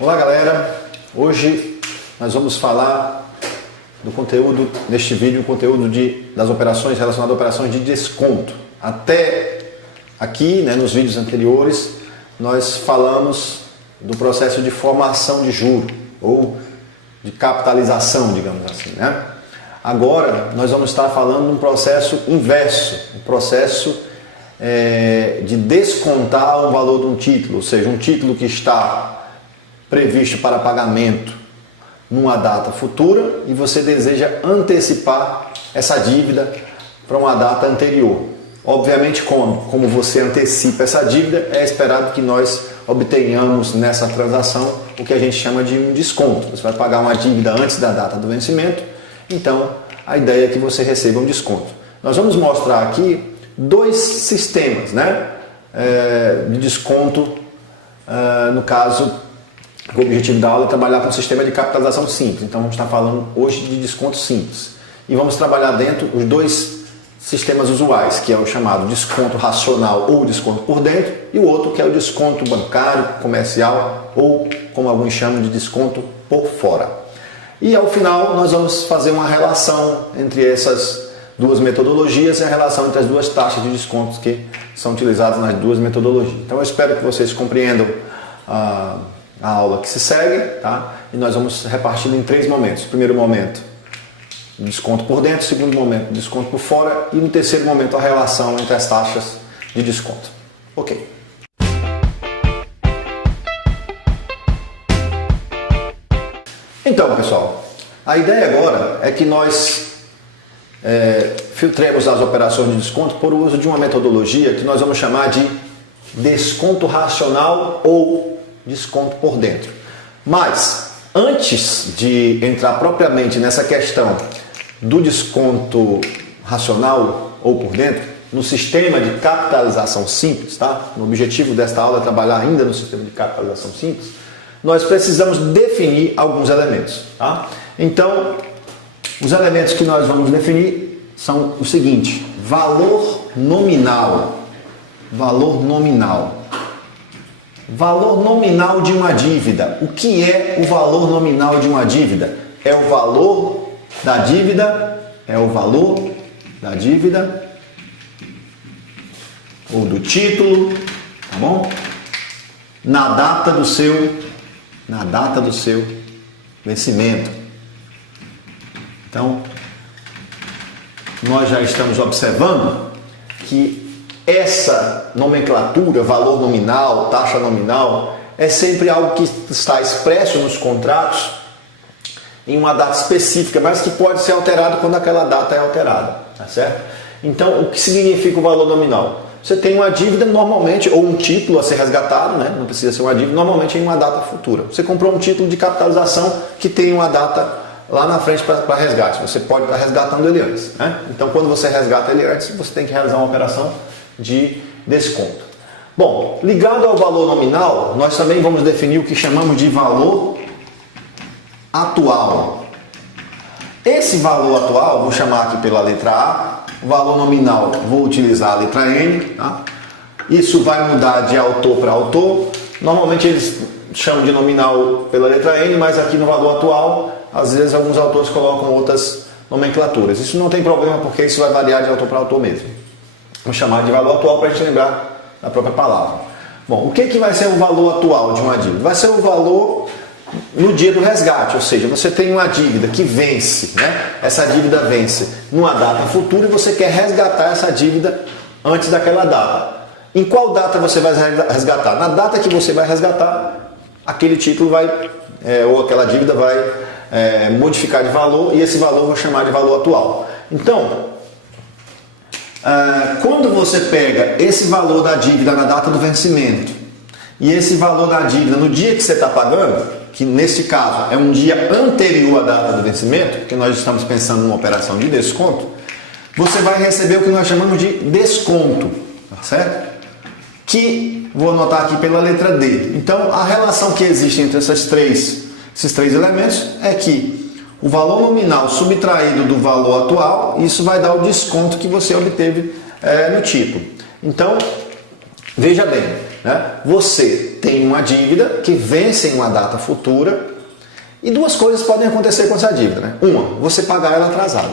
Olá galera, hoje nós vamos falar do conteúdo neste vídeo, o conteúdo das operações relacionadas a operações de desconto. Até aqui, nos vídeos anteriores, nós falamos do processo de formação de juro ou de capitalização, digamos assim, Agora nós vamos estar falando de um processo inverso, um processo de descontar o valor de um título, ou seja, um título que está previsto para pagamento numa data futura e você deseja antecipar essa dívida para uma data anterior. Obviamente, como você antecipa essa dívida, é esperado que nós obtenhamos nessa transação o que a gente chama de um desconto. Você vai pagar uma dívida antes da data do vencimento, então a ideia é que você receba um desconto. Nós vamos mostrar aqui dois sistemas de desconto, no caso, o objetivo da aula é trabalhar com um sistema de capitalização simples. Então vamos estar falando hoje de desconto simples. E vamos trabalhar dentro os dois sistemas usuais, que é o chamado desconto racional ou desconto por dentro, e o outro que é o desconto bancário, comercial, ou como alguns chamam de desconto por fora. E ao final nós vamos fazer uma relação entre essas duas metodologias e a relação entre as duas taxas de descontos que são utilizadas nas duas metodologias. Então eu espero que vocês compreendam a aula que se segue, E nós vamos repartir em três momentos. Primeiro momento, desconto por dentro. Segundo momento, desconto por fora. E no terceiro momento, a relação entre as taxas de desconto. Ok. Então, pessoal, a ideia agora é que nós filtremos as operações de desconto por uso de uma metodologia que nós vamos chamar de desconto racional ou desconto por dentro. Mas, antes de entrar propriamente nessa questão do desconto racional ou por dentro, no sistema de capitalização simples, O objetivo desta aula é trabalhar ainda no sistema de capitalização simples, nós precisamos definir alguns elementos, Então, os elementos que nós vamos definir são o seguinte: valor nominal. Valor nominal. Valor nominal de uma dívida. O que é o valor nominal de uma dívida? É o valor da dívida, ou do título, tá bom? Na data do seu vencimento. Então, nós já estamos observando que essa nomenclatura, valor nominal, taxa nominal, é sempre algo que está expresso nos contratos em uma data específica, mas que pode ser alterado quando aquela data é alterada, tá certo? Então, o que significa o valor nominal? Você tem uma dívida normalmente, ou um título a ser resgatado, não precisa ser uma dívida, normalmente em uma data futura. Você comprou um título de capitalização que tem uma data lá na frente para resgate. Você pode estar resgatando ele antes, Então, quando você resgata ele antes, você tem que realizar uma operação de desconto. Bom, ligado ao valor nominal, nós também vamos definir o que chamamos de valor atual. Esse valor atual, vou chamar aqui pela letra A, o valor nominal, vou utilizar a letra N, Isso vai mudar de autor para autor. Normalmente eles chamam de nominal pela letra N, mas aqui no valor atual, às vezes alguns autores colocam outras nomenclaturas. Isso não tem problema, porque isso vai variar de autor para autor mesmo. Vou chamar de valor atual para a gente lembrar da própria palavra. Bom, o que vai ser o valor atual de uma dívida? Vai ser o valor no dia do resgate, ou seja, você tem uma dívida que vence, Essa dívida vence numa data futura e você quer resgatar essa dívida antes daquela data. Em qual data você vai resgatar? Na data que você vai resgatar, aquele título ou aquela dívida vai modificar de valor e esse valor eu vou chamar de valor atual. Então, quando você pega esse valor da dívida na data do vencimento e esse valor da dívida no dia que você está pagando, que nesse caso é um dia anterior à data do vencimento, porque nós estamos pensando numa operação de desconto, você vai receber o que nós chamamos de desconto, certo? Que vou anotar aqui pela letra D. Então, a relação que existe entre esses três elementos é que o valor nominal subtraído do valor atual, isso vai dar o desconto que você obteve no título. Então, veja bem, você tem uma dívida que vence em uma data futura e duas coisas podem acontecer com essa dívida, né? Uma, você pagar ela atrasada.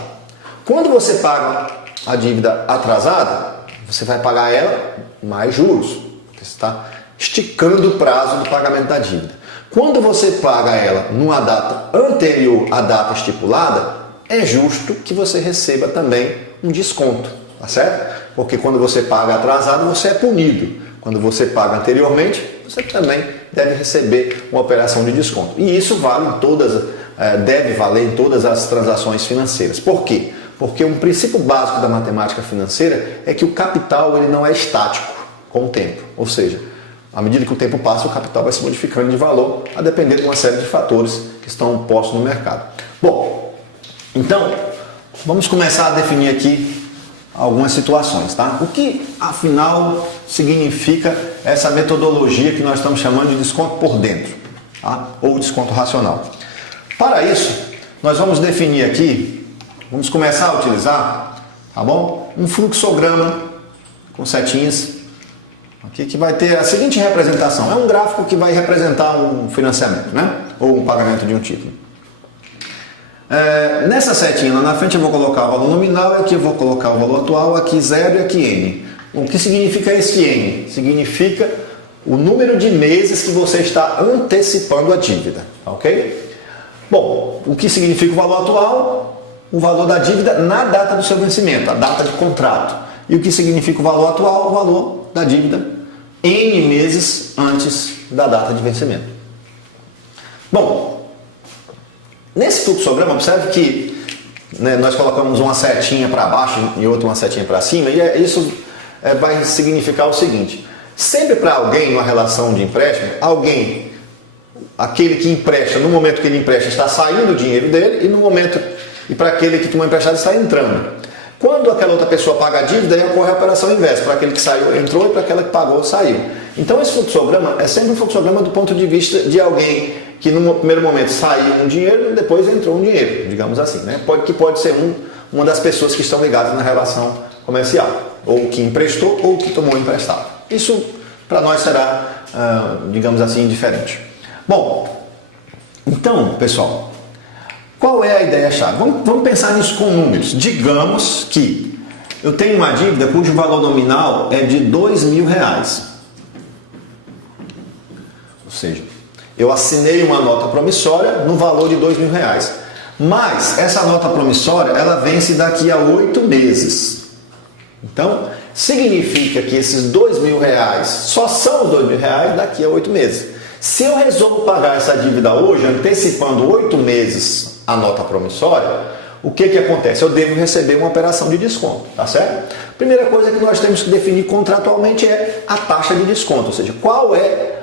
Quando você paga a dívida atrasada, você vai pagar ela mais juros. Você está esticando o prazo do pagamento da dívida. Quando você paga ela numa data anterior à data estipulada, é justo que você receba também um desconto, tá certo? Porque quando você paga atrasado, você é punido. Quando você paga anteriormente, você também deve receber uma operação de desconto. E isso vale em todas, deve valer em todas as transações financeiras. Por quê? Porque um princípio básico da matemática financeira é que o capital ele não é estático com o tempo. Ou seja, à medida que o tempo passa, o capital vai se modificando de valor, a depender de uma série de fatores que estão postos no mercado. Bom, então, vamos começar a definir aqui algumas situações, tá? O que, afinal, significa essa metodologia que nós estamos chamando de desconto por dentro, tá? Ou desconto racional. Para isso, nós vamos definir aqui, vamos começar a utilizar, tá bom? Um fluxograma com setinhas, aqui que vai ter a seguinte representação. É um gráfico que vai representar um financiamento, né? Ou um pagamento de um título. Nessa setinha lá na frente eu vou colocar o valor nominal, aqui eu vou colocar o valor atual, aqui 0 e aqui N. O que significa esse N? Significa o número de meses que você está antecipando a dívida, ok? Bom, o que significa o valor atual? O valor da dívida na data do seu vencimento, a data de contrato. E o que significa o valor atual? O valor da dívida N meses antes da data de vencimento. Bom, nesse fluxograma, observe que nós colocamos uma setinha para baixo e outra uma setinha para cima, e isso vai significar o seguinte: sempre para alguém, numa relação de empréstimo, alguém, aquele que empresta, no momento que ele empresta, está saindo o dinheiro dele, e para aquele que tomou emprestado está entrando. Quando aquela outra pessoa paga a dívida, aí ocorre a operação inversa, para aquele que saiu entrou e para aquela que pagou saiu. Então esse fluxograma é sempre um fluxograma do ponto de vista de alguém que no primeiro momento saiu um dinheiro e depois entrou um dinheiro, digamos assim, né? Que pode ser uma das pessoas que estão ligadas na relação comercial, ou que emprestou ou que tomou emprestado. Isso para nós será, digamos assim, diferente. Bom, então, pessoal, qual é a ideia-chave? Vamos pensar nisso com números. Digamos que eu tenho uma dívida cujo valor nominal é de R$2.000. Ou seja, eu assinei uma nota promissória no valor de R$2.000. Mas essa nota promissória, ela vence daqui a 8 meses. Então, significa que esses R$2.000 só são os R$2.000 daqui a 8 meses. Se eu resolvo pagar essa dívida hoje, antecipando 8 meses a nota promissória, o que acontece? Eu devo receber uma operação de desconto, tá certo? Primeira coisa que nós temos que definir contratualmente é a taxa de desconto, ou seja, qual é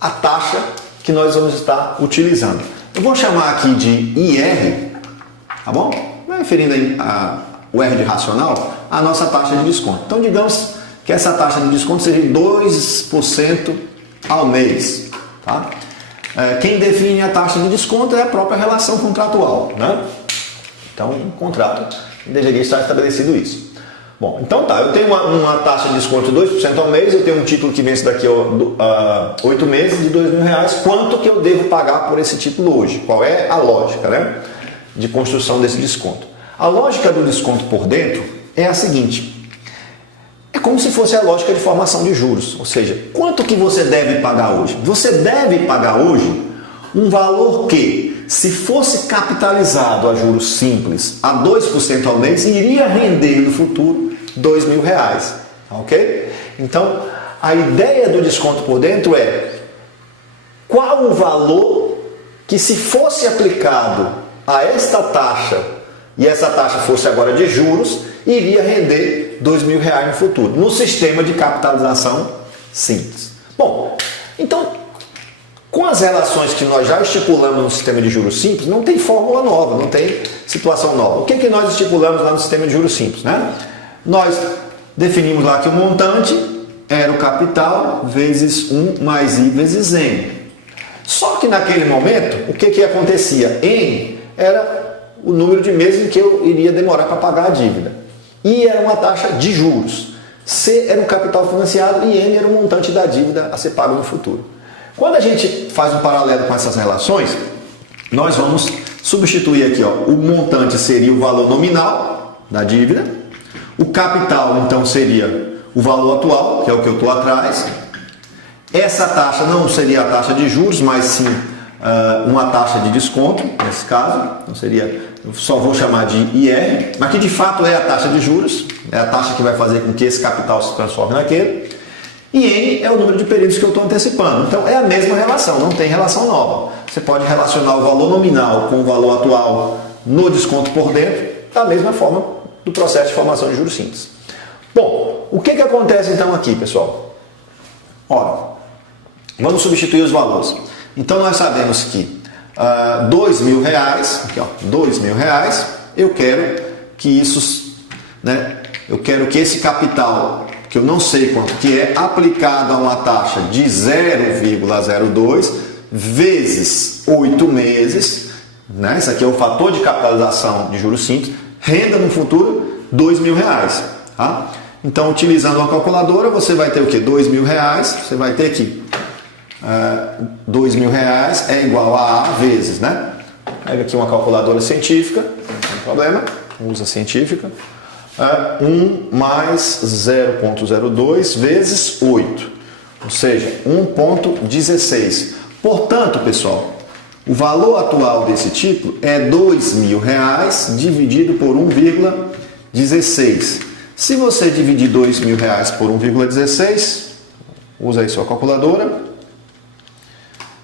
a taxa que nós vamos estar utilizando. Eu vou chamar aqui de IR, tá bom? Vai referindo aí o R de racional, a nossa taxa de desconto. Então, digamos que essa taxa de desconto seja 2% ao mês, tá? Quem define a taxa de desconto é a própria relação contratual, né? Então, o contrato deveria estar estabelecido isso. Bom, então tá, eu tenho uma taxa de desconto de 2% ao mês, eu tenho um título que vence daqui a 8 meses de R$2.000, quanto que eu devo pagar por esse título hoje? Qual é a lógica, né, de construção desse desconto? A lógica do desconto por dentro é a seguinte: é como se fosse a lógica de formação de juros, ou seja, quanto que você deve pagar hoje? Você deve pagar hoje um valor que, se fosse capitalizado a juros simples a 2% ao mês, iria render no futuro R$2.000, ok? Então, a ideia do desconto por dentro é qual o valor que, se fosse aplicado a esta taxa, e essa taxa fosse agora de juros, iria render R$2.000 no futuro, no sistema de capitalização simples. Bom, então, com as relações que nós já estipulamos no sistema de juros simples, não tem fórmula nova, não tem situação nova. O que nós estipulamos lá no sistema de juros simples, né? Nós definimos lá que o montante era o capital vezes 1 mais I vezes N. Só que naquele momento, o que acontecia? N era o número de meses em que eu iria demorar para pagar a dívida. I era uma taxa de juros. C era o capital financiado e N era o montante da dívida a ser pago no futuro. Quando a gente faz um paralelo com essas relações, nós vamos substituir aqui, ó, o montante seria o valor nominal da dívida, o capital então seria o valor atual, que é o que eu estou atrás. Essa taxa não seria a taxa de juros, mas sim uma taxa de desconto, nesse caso, então seria, eu só vou chamar de IR, mas que de fato é a taxa de juros, é a taxa que vai fazer com que esse capital se transforme naquele. E N é o número de períodos que eu estou antecipando. Então é a mesma relação, não tem relação nova. Você pode relacionar o valor nominal com o valor atual no desconto por dentro, da mesma forma do processo de formação de juros simples. Bom, o que acontece então aqui, pessoal? Ora, vamos substituir os valores. Então nós sabemos que R$2.000, aqui ó, R$2.000, eu quero que isso, né? Eu quero que esse capital, que eu não sei quanto que é, aplicado a uma taxa de 0,02 vezes 8 meses, né? Isso aqui é o fator de capitalização de juros simples, renda no futuro R$2.000, tá? Então, utilizando uma calculadora, você vai ter o que? R$2.000, você vai ter aqui R$2.000 é igual a vezes, né? Pega aqui uma calculadora científica, não tem problema, usa científica. 1 mais 0,02 vezes 8, ou seja, 1,16. Portanto, pessoal, o valor atual desse título é R$2.000 dividido por 1,16. Se você dividir R$2.000 por 1,16, usa aí sua calculadora,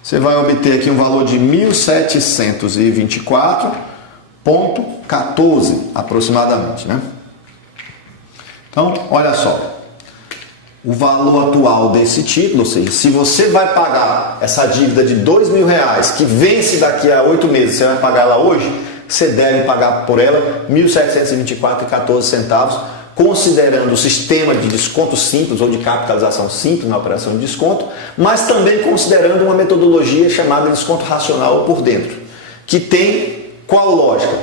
você vai obter aqui um valor de 1.724,14 aproximadamente, né? Então, olha só, o valor atual desse título, ou seja, se você vai pagar essa dívida de R$2.000 que vence daqui a 8 meses, você vai pagar ela hoje, você deve pagar por ela R$ 1.724,14, considerando o sistema de desconto simples ou de capitalização simples na operação de desconto, mas também considerando uma metodologia chamada desconto racional por dentro, que tem qual lógica?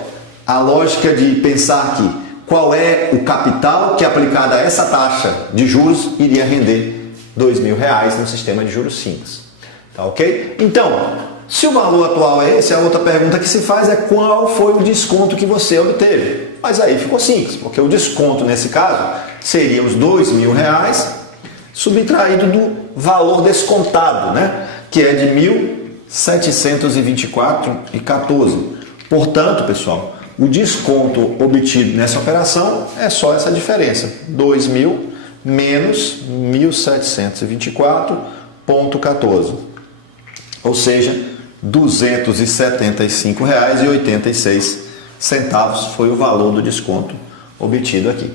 A lógica de pensar que qual é o capital que aplicado a essa taxa de juros iria render R$2.000 no sistema de juros simples. Tá ok? Então, se o valor atual é esse, a outra pergunta que se faz é qual foi o desconto que você obteve. Mas aí ficou simples, porque o desconto nesse caso seria os R$2.000 subtraído do valor descontado, né? Que é de 1.724,14. Portanto, pessoal, o desconto obtido nessa operação é só essa diferença, 2.000 menos 1.724,14, ou seja, R$ 275,86 foi o valor do desconto obtido aqui.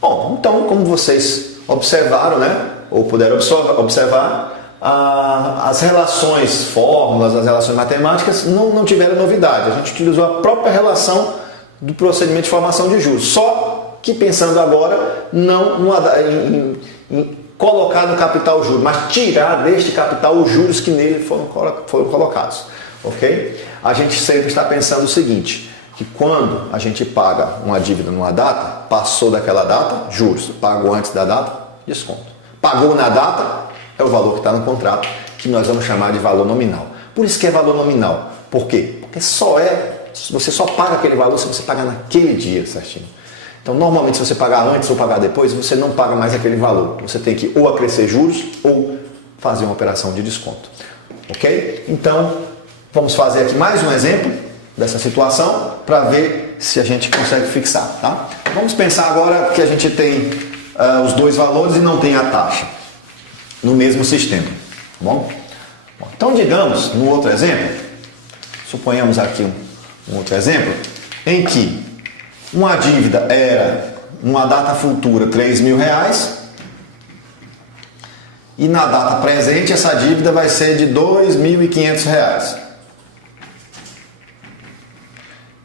Bom, então, como vocês observaram, né, ou puderam observar, as relações, fórmulas, as relações matemáticas não tiveram novidade. A gente utilizou a própria relação do procedimento de formação de juros. Só que pensando agora, não em colocar no capital juros, mas tirar deste capital os juros que nele foram colocados. Ok? A gente sempre está pensando o seguinte, que quando a gente paga uma dívida numa data, passou daquela data, juros. Pagou antes da data, desconto. Pagou na data, é o valor que está no contrato, que nós vamos chamar de valor nominal. Por isso que é valor nominal. Por quê? Porque você só paga aquele valor se você pagar naquele dia, certinho. Então, normalmente, se você pagar antes ou pagar depois, você não paga mais aquele valor. Você tem que ou acrescer juros ou fazer uma operação de desconto. Ok? Então, vamos fazer aqui mais um exemplo dessa situação para ver se a gente consegue fixar. Tá? Vamos pensar agora que a gente tem os dois valores e não tem a taxa no mesmo sistema. Tá bom? Então, digamos, no outro exemplo, suponhamos aqui um outro exemplo, em que uma dívida era, numa data futura, R$3.000 e na data presente essa dívida vai ser de R$2.500.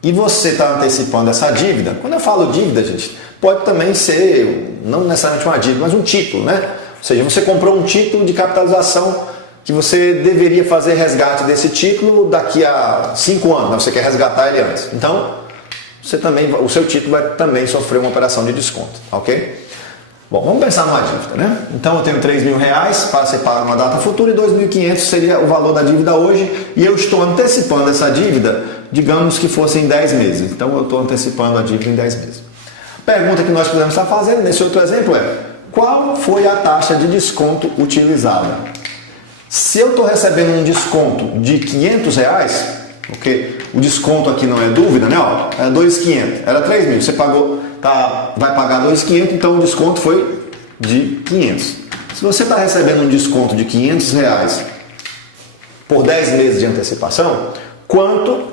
E você está antecipando essa dívida. Quando eu falo dívida, gente, pode também ser, não necessariamente uma dívida, mas um título, né? Ou seja, você comprou um título de capitalização que você deveria fazer resgate desse título daqui a 5 anos, mas você quer resgatar ele antes. Então, o seu título vai também sofrer uma operação de desconto, ok? Bom, vamos pensar numa dívida, né? Então eu tenho R$3.000 para ser pago numa data futura e R$2.500 seria o valor da dívida hoje e eu estou antecipando essa dívida, digamos que fosse em 10 meses. Então eu estou antecipando a dívida em 10 meses. A pergunta que nós podemos estar fazendo nesse outro exemplo é: qual foi a taxa de desconto utilizada? Se eu estou recebendo um desconto de R$500, porque o desconto aqui não é dúvida, né? Ó, era 2.500, era 3.000, você pagou, vai pagar 2.500, então o desconto foi de 500. Se você está recebendo um desconto de R$500 por 10 meses de antecipação, quanto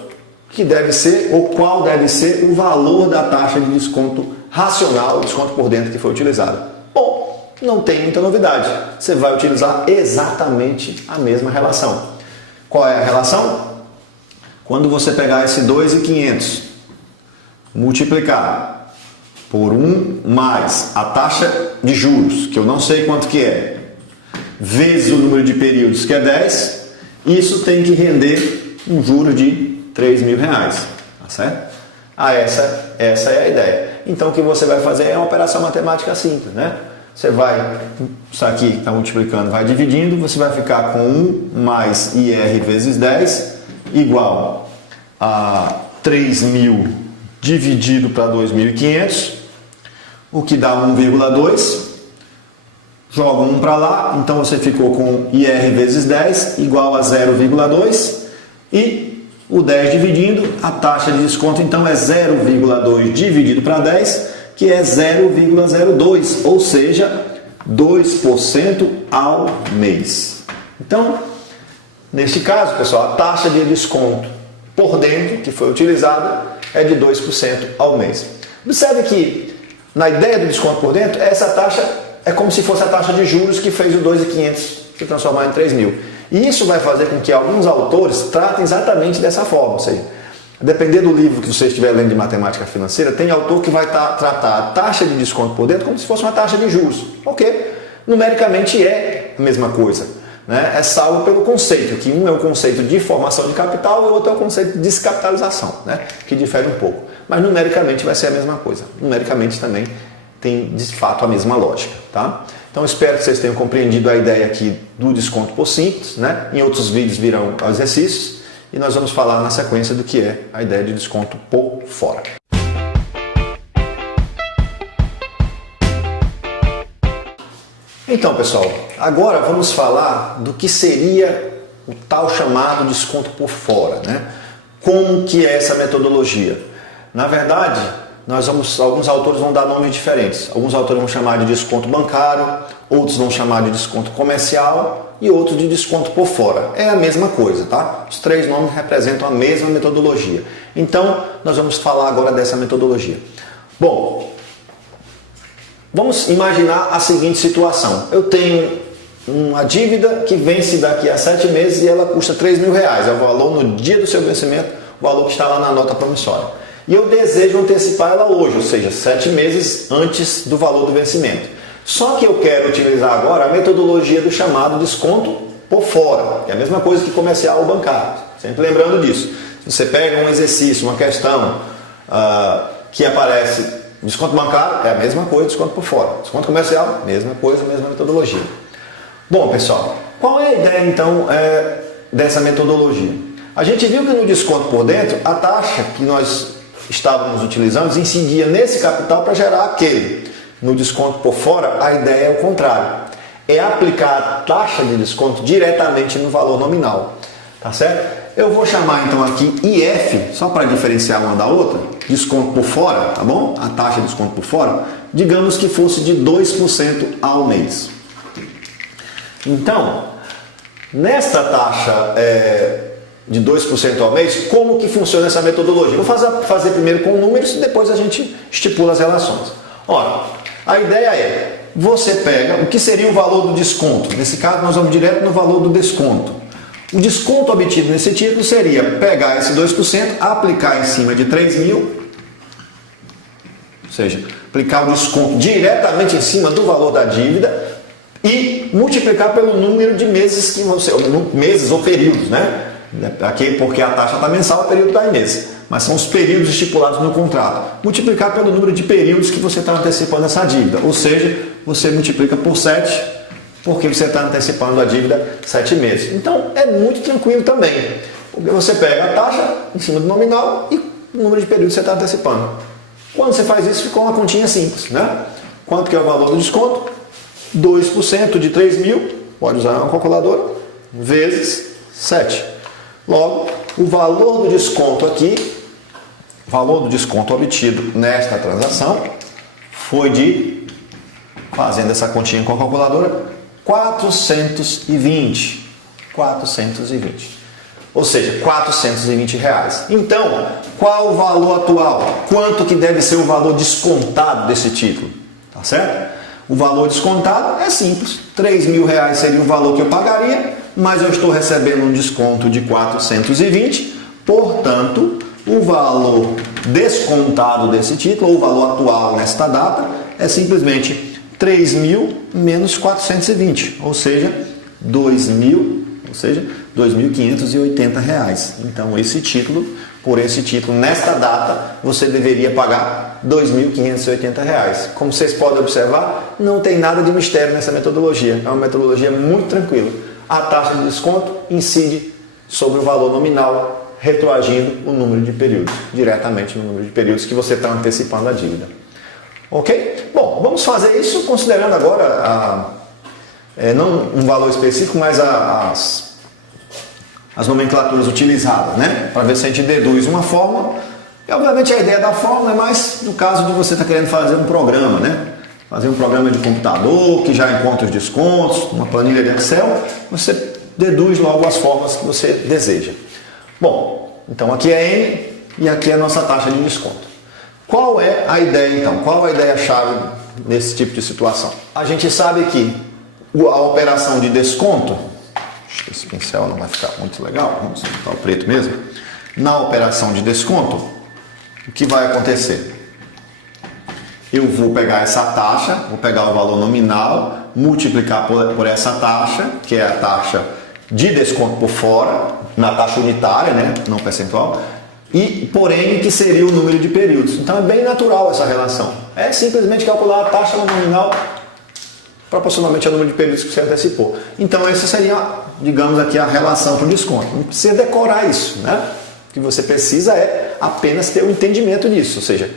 que deve ser ou qual deve ser o valor da taxa de desconto racional, desconto por dentro que foi utilizado? Bom, não tem muita novidade. Você vai utilizar exatamente a mesma relação. Qual é a relação? Quando você pegar esse 2.500, multiplicar por 1 mais a taxa de juros, que eu não sei quanto que é, vezes o número de períodos, que é 10, isso tem que render um juro de R$3.000, tá certo? Essa é a ideia. Então o que você vai fazer é uma operação matemática simples, né? Você vai, isso aqui está multiplicando, vai dividindo, você vai ficar com 1 mais IR vezes 10 igual a 3.000 dividido para 2.500, o que dá 1,2. Joga 1 para lá, então você ficou com IR vezes 10 igual a 0,2 e o 10 dividindo, a taxa de desconto então é 0,2 dividido para 10, que é 0,02, ou seja, 2% ao mês. Então, neste caso, pessoal, a taxa de desconto por dentro que foi utilizada é de 2% ao mês. Observe que na ideia do desconto por dentro, essa taxa é como se fosse a taxa de juros que fez o 2.500 se transformar em 3.000. E isso vai fazer com que alguns autores tratem exatamente dessa forma. Ou seja, depender do livro que você estiver lendo de matemática financeira, tem autor que vai tratar a taxa de desconto por dentro como se fosse uma taxa de juros. Ok? Numericamente é a mesma coisa, né? É salvo pelo conceito, que um é o conceito de formação de capital e o outro é o conceito de descapitalização, né? Que difere um pouco. Mas numericamente vai ser a mesma coisa. Numericamente também tem de fato a mesma lógica, tá? Então espero que vocês tenham compreendido a ideia aqui do desconto por simples, né? Em outros vídeos virão exercícios e nós vamos falar na sequência do que é a ideia de desconto por fora. Então, pessoal, agora vamos falar do que seria o tal chamado desconto por fora, né? Como que é essa metodologia? Na verdade, alguns autores vão dar nomes diferentes. Alguns autores vão chamar de desconto bancário, outros vão chamar de desconto comercial e outros de desconto por fora. É a mesma coisa, tá? Os três nomes representam a mesma metodologia. Então, nós vamos falar agora dessa metodologia. Bom, vamos imaginar a seguinte situação. Eu tenho uma dívida que vence daqui a 7 meses e ela custa R$3.000. É o valor no dia do seu vencimento, o valor que está lá na nota promissória. E eu desejo antecipar ela hoje, ou seja, 7 meses antes do valor do vencimento. Só que eu quero utilizar agora a metodologia do chamado desconto por fora, que é a mesma coisa que comercial ou bancário. Sempre lembrando disso. Se você pega um exercício, uma questão que aparece desconto bancário, é a mesma coisa, desconto por fora. Desconto comercial, mesma coisa, mesma metodologia. Bom, pessoal, qual é a ideia então dessa metodologia? A gente viu que no desconto por dentro, a taxa que nós estávamos utilizando incidia nesse capital para gerar aquele. No desconto por fora, a ideia é o contrário. É aplicar a taxa de desconto diretamente no valor nominal. Tá certo? Eu vou chamar então aqui IF, só para diferenciar uma da outra, desconto por fora, tá bom? A taxa de desconto por fora, digamos que fosse de 2% ao mês. Então, nesta taxa de 2% ao mês, como que funciona essa metodologia? Vou fazer primeiro com números e depois a gente estipula as relações. Ora, a ideia é, você pega o que seria o valor do desconto. Nesse caso, nós vamos direto no valor do desconto. O desconto obtido nesse título seria pegar esse 2%, aplicar em cima de 3.000, ou seja, aplicar o desconto diretamente em cima do valor da dívida e multiplicar pelo número de meses que você, meses ou períodos, né? Aqui, porque a taxa está mensal, o período está em mês. Mas são os períodos estipulados no contrato. Multiplicar pelo número de períodos que você está antecipando essa dívida. Ou seja, você multiplica por 7, porque você está antecipando a dívida 7 meses. Então, é muito tranquilo também. Porque você pega a taxa em cima do nominal e o número de períodos que você está antecipando. Quando você faz isso, ficou uma continha simples, né? Quanto que é o valor do desconto? 2% de 3 mil, pode usar uma calculadora, vezes 7. Logo, o valor do desconto aqui, valor do desconto obtido nesta transação, foi de, fazendo essa continha com a calculadora, 420. 420. Ou seja, 420 reais. Então, qual o valor atual? Quanto que deve ser o valor descontado desse título? Tá certo? O valor descontado é simples. 3 mil reais seria o valor que eu pagaria, mas eu estou recebendo um desconto de 420, portanto, o valor descontado desse título, ou o valor atual nesta data, é simplesmente 3 mil menos 420, ou seja, 2.580 reais. Então, esse título, por esse título, nesta data, você deveria pagar 2.580 reais. Como vocês podem observar, não tem nada de mistério nessa metodologia. É uma metodologia muito tranquila. A taxa de desconto incide sobre o valor nominal, retroagindo o número de períodos, diretamente no número de períodos que você está antecipando a dívida. Ok? Bom, vamos fazer isso considerando agora não um valor específico, mas as nomenclaturas utilizadas, né? Para ver se a gente deduz uma fórmula. E, obviamente, a ideia da fórmula é mais no caso de você estar querendo fazer um programa, né? Fazer um programa de computador que já encontra os descontos, uma planilha de Excel, você deduz logo as fórmulas que você deseja. Bom, então aqui é N e aqui é a nossa taxa de desconto. Qual é a ideia, então? Qual a ideia-chave nesse tipo de situação? A gente sabe que a operação de desconto, acho que esse pincel não vai ficar muito legal, vamos botar o preto mesmo. Na operação de desconto, o que vai acontecer? Eu vou pegar essa taxa, vou pegar o valor nominal, multiplicar por essa taxa, que é a taxa de desconto por fora, na taxa unitária, né? Não percentual, e por N, que seria o número de períodos. Então é bem natural essa relação. É simplesmente calcular a taxa nominal proporcionalmente ao número de períodos que você antecipou. Então essa seria, digamos aqui, a relação para o desconto. Não precisa decorar isso, né? O que você precisa é apenas ter o entendimento disso, ou seja,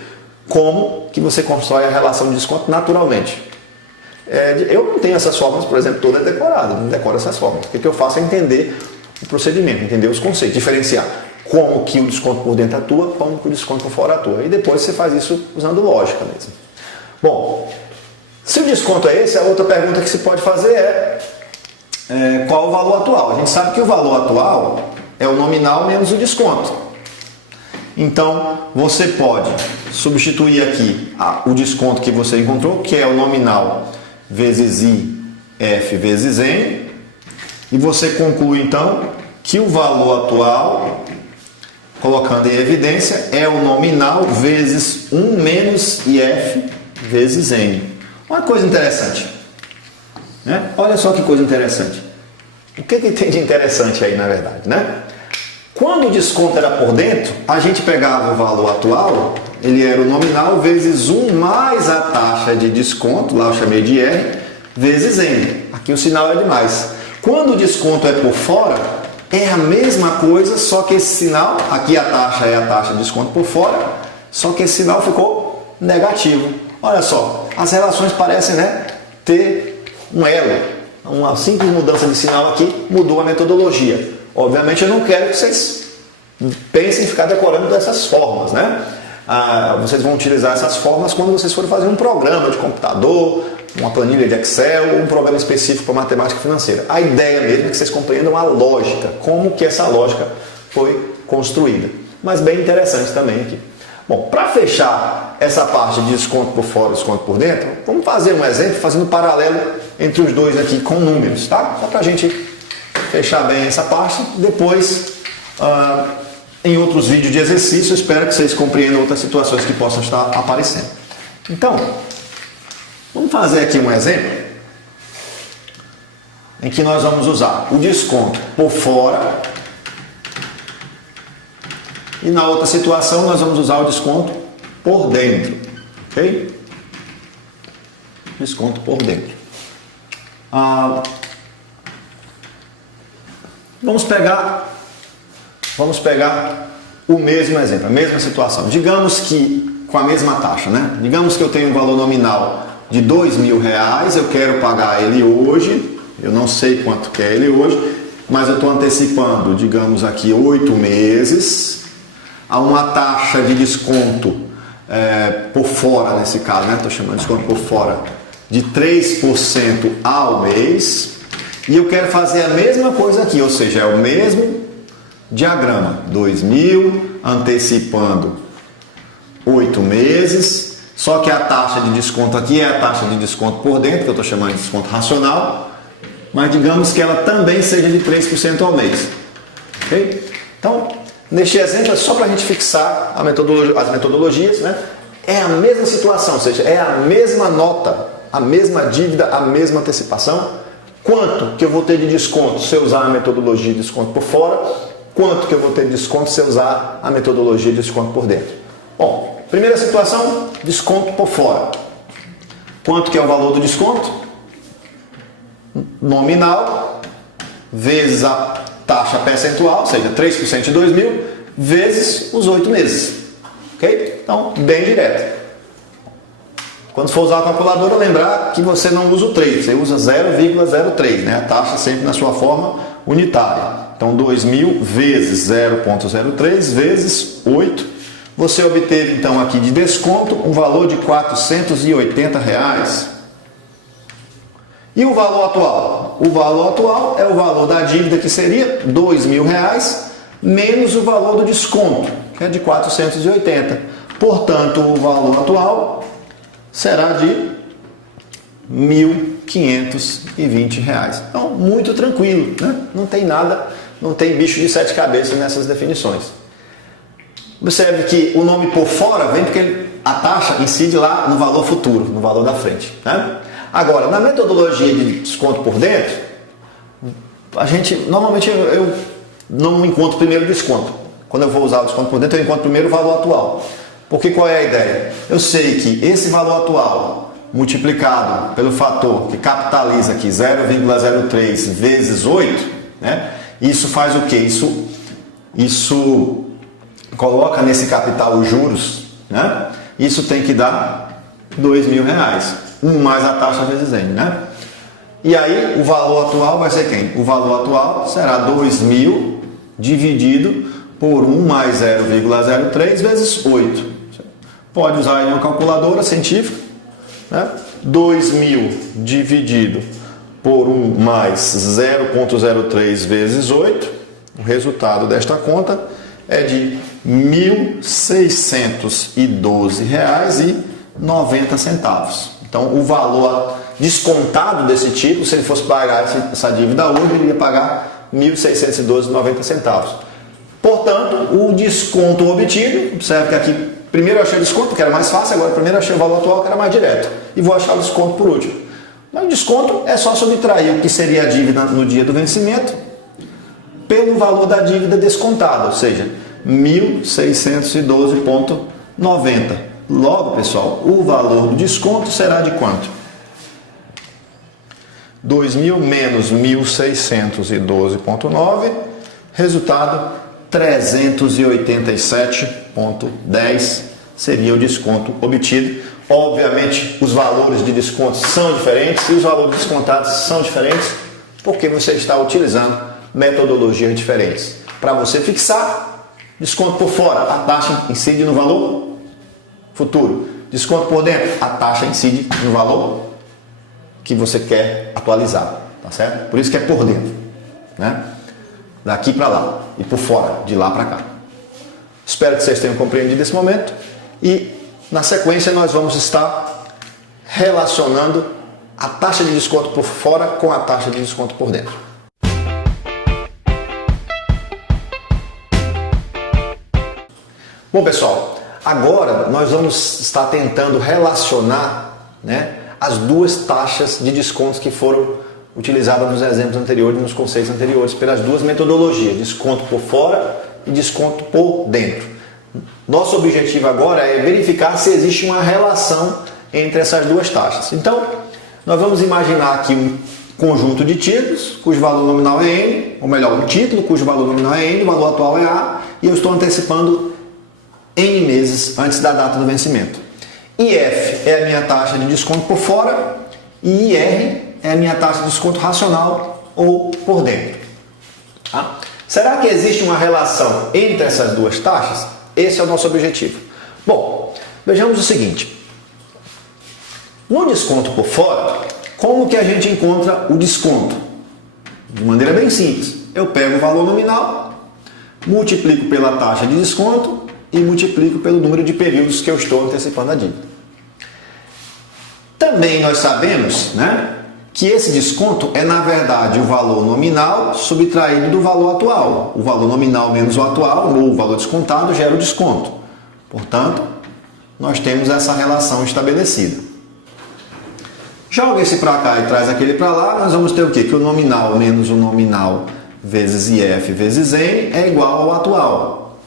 como que você constrói a relação de desconto naturalmente. Eu não tenho essas fórmulas, por exemplo, todas decoradas, não decoro essas fórmulas. O que eu faço é entender o procedimento, entender os conceitos, diferenciar como que o desconto por dentro atua, como que o desconto por fora atua. E depois você faz isso usando lógica mesmo. Bom, se o desconto é esse, a outra pergunta que se pode fazer é qual o valor atual? A gente sabe que o valor atual é o nominal menos o desconto. Então, você pode substituir aqui o desconto que você encontrou, que é o nominal vezes I, F vezes N, e você conclui então que o valor atual, colocando em evidência, é o nominal vezes 1 menos IF vezes N. Uma coisa interessante, né? Olha só que coisa interessante. O que tem de interessante aí, na verdade, né? Quando o desconto era por dentro, a gente pegava o valor atual, ele era o nominal vezes 1 mais a taxa de desconto, lá eu chamei de R, vezes N. Aqui o sinal é de mais. Quando o desconto é por fora, é a mesma coisa, só que esse sinal, aqui a taxa é a taxa de desconto por fora, só que esse sinal ficou negativo. Olha só, as relações parecem, né, ter um elo. Uma simples mudança de sinal aqui mudou a metodologia. Obviamente eu não quero que vocês pensem em ficar decorando essas formas, né? Vocês vão utilizar essas formas quando vocês forem fazer um programa de computador, uma planilha de Excel ou um programa específico para matemática financeira. A ideia mesmo é que vocês compreendam a lógica, como que essa lógica foi construída. Mas bem interessante também aqui. Bom, para fechar essa parte de desconto por fora e desconto por dentro, vamos fazer um exemplo fazendo um paralelo entre os dois aqui com números, tá? Só para a gente fechar bem essa parte. Depois, em outros vídeos de exercício, espero que vocês compreendam outras situações que possam estar aparecendo. Então, vamos fazer aqui um exemplo em que nós vamos usar o desconto por fora E na outra situação nós vamos usar o desconto por dentro, ok? Desconto por dentro. Vamos pegar o mesmo exemplo, a mesma situação. Digamos que com a mesma taxa, né? Digamos que eu tenho um valor nominal de R$2.000, eu quero pagar ele hoje, eu não sei quanto que é ele hoje, mas eu estou antecipando, digamos aqui, 8 meses, a uma taxa de desconto por fora, nesse caso, né? Estou chamando de desconto por fora, de 3% ao mês, e eu quero fazer a mesma coisa aqui, ou seja, é o mesmo diagrama, 2.000 antecipando 8 meses, só que a taxa de desconto aqui é a taxa de desconto por dentro, que eu estou chamando de desconto racional, mas digamos que ela também seja de 3% ao mês. Okay? Então, neste exemplo, é só para a gente fixar as metodologias, né? É a mesma situação, ou seja, é a mesma nota, a mesma dívida, a mesma antecipação. Quanto que eu vou ter de desconto se eu usar a metodologia de desconto por fora? Quanto que eu vou ter de desconto se eu usar a metodologia de desconto por dentro? Bom, primeira situação, desconto por fora. Quanto que é o valor do desconto? Nominal vezes a taxa percentual, ou seja, 3% de 2.000, vezes os 8 meses. Ok? Então, bem direto. Quando for usar a calculadora, lembrar que você não usa o 3, você usa 0,03, né? A taxa sempre na sua forma unitária. Então, 2.000 vezes 0,03 vezes 8. Você obteve, então, aqui de desconto um valor de R$480. E o valor atual? O valor atual é o valor da dívida, que seria R$2.000, menos o valor do desconto, que é de 480. Portanto, o valor atual será de R$1.520. Então, muito tranquilo, né? Não tem nada, não tem bicho de 7 cabeças nessas definições. Observe que o nome por fora vem porque a taxa incide lá no valor futuro, no valor da frente, né? Agora, na metodologia de desconto por dentro, normalmente eu não encontro primeiro o desconto. Quando eu vou usar o desconto por dentro, eu encontro primeiro o valor atual. Porque qual é a ideia? Eu sei que esse valor atual multiplicado pelo fator que capitaliza aqui 0,03 vezes 8, né? Isso faz o quê? Isso coloca nesse capital os juros, né? Isso tem que dar R$2.000, mais a taxa vezes N, né? E aí o valor atual vai ser quem? O valor atual será 2.000 dividido por 1 mais 0,03 vezes 8. Pode usar aí uma calculadora científica, né? 2.000 dividido por 1 mais 0,03 vezes 8. O resultado desta conta é de R$1.612,90. Então, o valor descontado desse tipo, se ele fosse pagar essa dívida hoje, ele iria pagar R$1.612,90. Portanto, o desconto obtido, observe que aqui primeiro eu achei o desconto, que era mais fácil, agora primeiro eu achei o valor atual, que era mais direto. E vou achar o desconto por último. Mas o desconto é só subtrair o que seria a dívida no dia do vencimento pelo valor da dívida descontada, ou seja, R$1.612,90. Logo, pessoal, o valor do desconto será de quanto? 2.000 menos 1.612,9, resultado 387,10 seria o desconto obtido. Obviamente, os valores de desconto são diferentes e os valores descontados são diferentes porque você está utilizando metodologias diferentes. Para você fixar, desconto por fora, a taxa incide no valor futuro. Desconto por dentro, a taxa incide no valor que você quer atualizar, tá certo? Por isso que é por dentro, né? Daqui para lá e por fora, de lá para cá. Espero que vocês tenham compreendido esse momento e na sequência nós vamos estar relacionando a taxa de desconto por fora com a taxa de desconto por dentro. Bom, pessoal, agora nós vamos estar tentando relacionar, né, as duas taxas de descontos que foram utilizadas nos exemplos anteriores, nos conceitos anteriores, pelas duas metodologias, desconto por fora e desconto por dentro. Nosso objetivo agora é verificar se existe uma relação entre essas duas taxas. Então, nós vamos imaginar aqui um conjunto de títulos, cujo valor nominal é N, ou melhor, um título cujo valor nominal é N, o valor atual é A, e eu estou antecipando N meses antes da data do vencimento. IF é a minha taxa de desconto por fora e IR é a minha taxa de desconto racional ou por dentro. Tá? Será que existe uma relação entre essas duas taxas? Esse é o nosso objetivo. Bom, vejamos o seguinte. No desconto por fora, como que a gente encontra o desconto? De maneira bem simples. Eu pego o valor nominal, multiplico pela taxa de desconto e multiplico pelo número de períodos que eu estou antecipando a dívida. Também nós sabemos, né, que esse desconto é, na verdade, o valor nominal subtraído do valor atual. O valor nominal menos o atual, ou o valor descontado, gera o desconto. Portanto, nós temos essa relação estabelecida. Joga esse para cá e traz aquele para lá, nós vamos ter o quê? Que o nominal menos o nominal vezes IF vezes N é igual ao atual.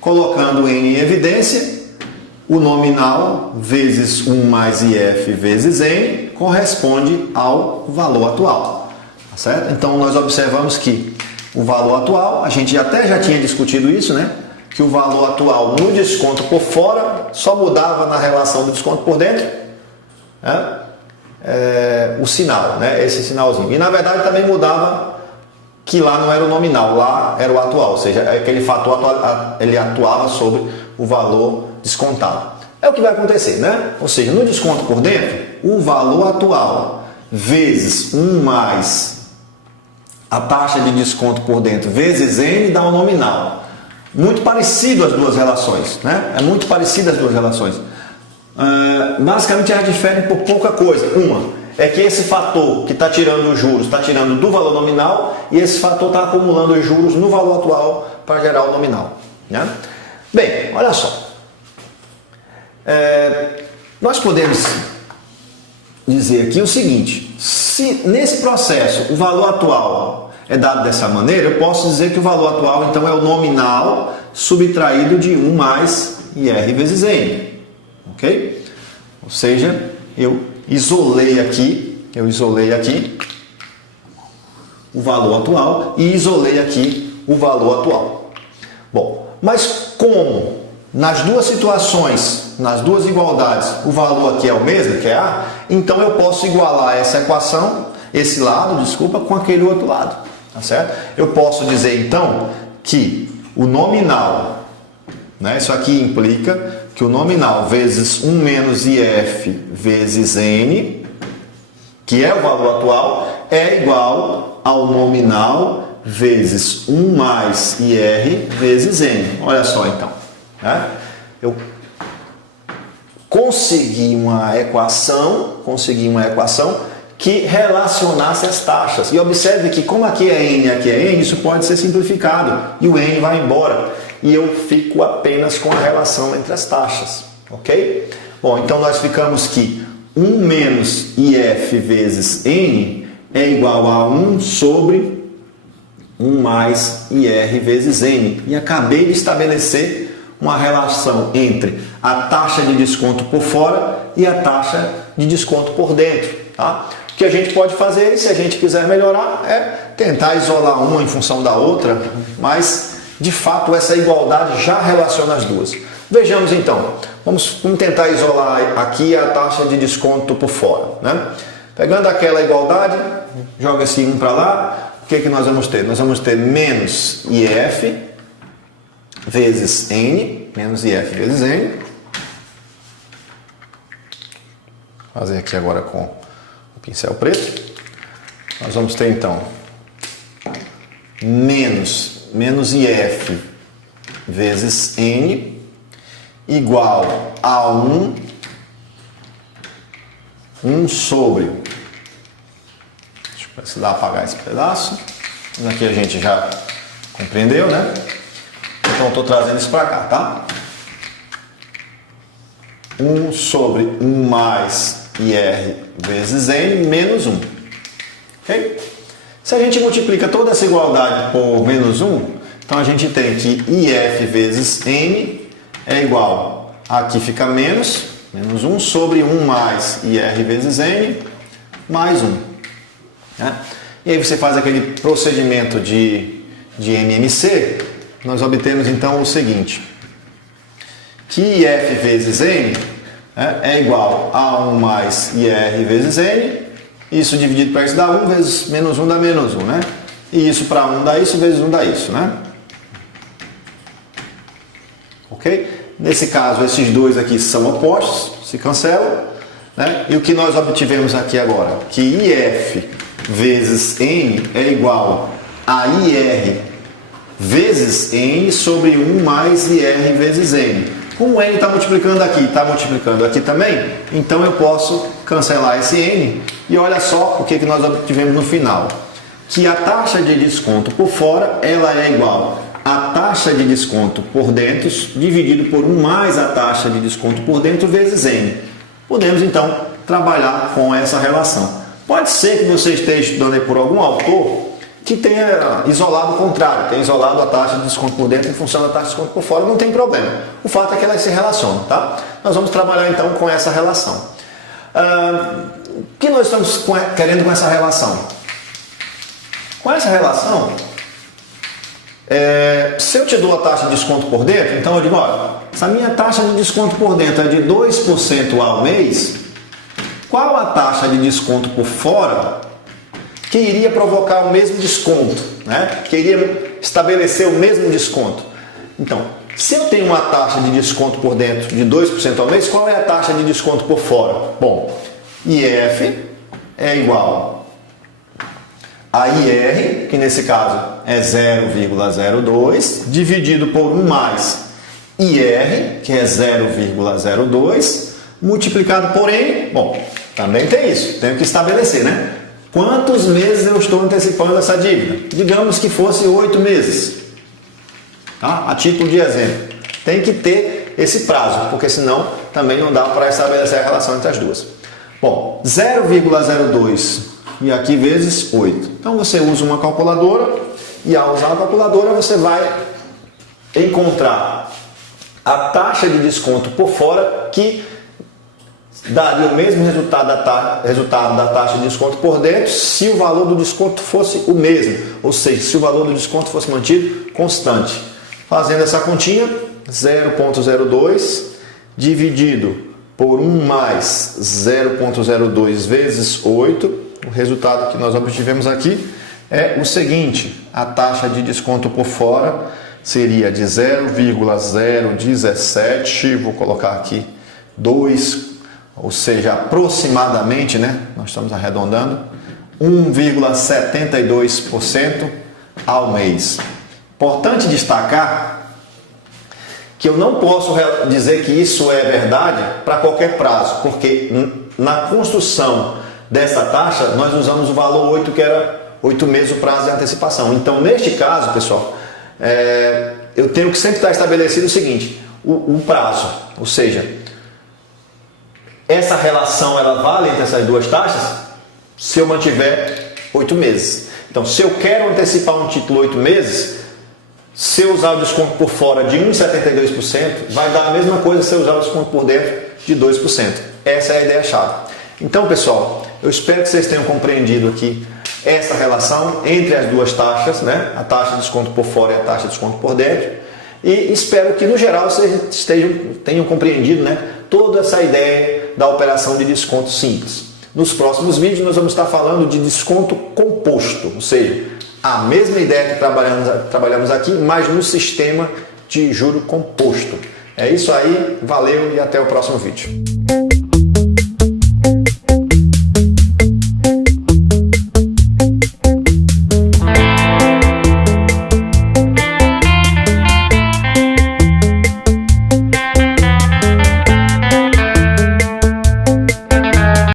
Colocando N em evidência, o nominal vezes 1 mais IF vezes N corresponde ao valor atual. Tá certo? Então nós observamos que o valor atual, a gente até já tinha discutido isso, né? Que o valor atual no desconto por fora só mudava na relação do desconto por dentro, né? O sinal, né? Esse sinalzinho. E na verdade também mudava que lá não era o nominal, lá era o atual, ou seja, aquele fator ele atuava sobre o valor descontado. É o que vai acontecer, né? Ou seja, no desconto por dentro, o valor atual vezes 1 mais a taxa de desconto por dentro vezes N dá um nominal. Muito parecido as duas relações, né? É muito parecido as duas relações. Basicamente elas diferem por pouca coisa. Uma é que esse fator que está tirando os juros está tirando do valor nominal e esse fator está acumulando os juros no valor atual para gerar o nominal, né? Bem, olha só. Nós podemos dizer aqui o seguinte: se nesse processo o valor atual é dado dessa maneira, eu posso dizer que o valor atual então é o nominal subtraído de 1 mais IR vezes N. Ok? Ou seja, eu isolei aqui o valor atual e isolei aqui o valor atual. Bom, mas como nas duas situações, nas duas igualdades, o valor aqui é o mesmo, que é A, então eu posso igualar essa equação, esse lado, desculpa, com aquele outro lado. Tá certo? Eu posso dizer então que o nominal, né, isso aqui implica que o nominal vezes 1 menos IF vezes N, que é o valor atual, é igual ao nominal vezes 1 mais IR vezes N. Olha só então. Né? Eu consegui uma equação que relacionasse as taxas. E observe que como aqui é N e aqui é N, isso pode ser simplificado e o N vai embora. E eu fico apenas com a relação entre as taxas, ok? Bom, então nós ficamos que 1 menos IF vezes N é igual a 1 sobre 1 mais IR vezes N. E acabei de estabelecer uma relação entre a taxa de desconto por fora e a taxa de desconto por dentro, tá? O que a gente pode fazer, se a gente quiser melhorar, é tentar isolar uma em função da outra, mas de fato essa igualdade já relaciona as duas. Vejamos então, vamos tentar isolar aqui a taxa de desconto por fora, né? Pegando aquela igualdade, joga esse 1 para lá, o que nós vamos ter? Nós vamos ter menos IF vezes N, menos IF vezes N. Vou fazer aqui agora com o pincel preto. Nós vamos ter então menos IF vezes N igual a 1 sobre, deixa eu precisar apagar esse pedaço, mas aqui a gente já compreendeu, né? Então estou trazendo isso para cá, tá? 1 sobre 1 mais IR vezes N menos 1. Ok? Se a gente multiplica toda essa igualdade por menos 1, Então a gente tem que IF vezes N é igual, aqui fica menos 1 sobre 1 mais IR vezes N mais 1. Né? E aí você faz aquele procedimento de MMC, nós obtemos então o seguinte, que IF vezes N é igual a 1 mais IR vezes N, isso dividido para isso dá 1 vezes menos 1 dá menos 1, né? E isso para 1 dá isso, vezes 1 dá isso, né? Ok? Nesse caso, esses dois aqui são opostos, se cancelam, né? E o que nós obtivemos aqui agora? Que IF vezes N é igual a IR vezes N sobre 1 mais IR vezes N. Como o N está multiplicando aqui também, então eu posso cancelar esse N e olha só o que nós obtivemos no final. Que a taxa de desconto por fora ela é igual a taxa de desconto por dentro dividido por 1 mais a taxa de desconto por dentro vezes N. Podemos então trabalhar com essa relação. Pode ser que você esteja estudando aí por algum autor que tenha isolado o contrário, tenha isolado a taxa de desconto por dentro em função da taxa de desconto por fora, não tem problema. O fato é que elas se relacionam, tá? Nós vamos trabalhar então com essa relação. O que nós estamos querendo com essa relação? Com essa relação, se eu te dou a taxa de desconto por dentro, então eu digo, olha, se a minha taxa de desconto por dentro é de 2% ao mês, qual a taxa de desconto por fora que iria provocar o mesmo desconto, né? Que iria estabelecer o mesmo desconto? Então, se eu tenho uma taxa de desconto por dentro de 2% ao mês, qual é a taxa de desconto por fora? Bom, IF é igual a IR, que nesse caso é 0,02, dividido por 1 mais IR, que é 0,02, multiplicado por N. Bom, também tem isso, tenho que estabelecer, né? Quantos meses eu estou antecipando essa dívida? Digamos que fosse 8 meses. Tá? A título de exemplo. Tem que ter esse prazo, porque senão também não dá para estabelecer a relação entre as duas. Bom, 0,02 e aqui vezes 8. Então você usa uma calculadora e ao usar a calculadora você vai encontrar a taxa de desconto por fora que daria o mesmo resultado da taxa de desconto por dentro se o valor do desconto fosse o mesmo, ou seja, se o valor do desconto fosse mantido constante. Fazendo essa continha, 0,02 dividido por 1 mais 0,02 vezes 8, o resultado que nós obtivemos aqui é o seguinte, a taxa de desconto por fora seria de 0,017, vou colocar aqui 2, ou seja, aproximadamente, né? Nós estamos arredondando, 1,72% ao mês. Importante destacar que eu não posso dizer que isso é verdade para qualquer prazo, porque na construção dessa taxa nós usamos o valor 8, que era 8 meses o prazo de antecipação. Então, neste caso, pessoal, eu tenho que sempre estar estabelecido o seguinte, o prazo, ou seja, essa relação ela vale entre essas duas taxas se eu mantiver 8 meses. Então, se eu quero antecipar um título 8 meses, se eu usar o desconto por fora de 1,72%, vai dar a mesma coisa se eu usar o desconto por dentro de 2%. Essa é a ideia-chave. Então, pessoal, eu espero que vocês tenham compreendido aqui essa relação entre as duas taxas, né? A taxa de desconto por fora e a taxa de desconto por dentro. E espero que, no geral, vocês tenham compreendido, né, toda essa ideia da operação de desconto simples. Nos próximos vídeos nós vamos estar falando de desconto composto, ou seja, a mesma ideia que trabalhamos aqui, mas no sistema de juro composto. É isso aí, valeu e até o próximo vídeo.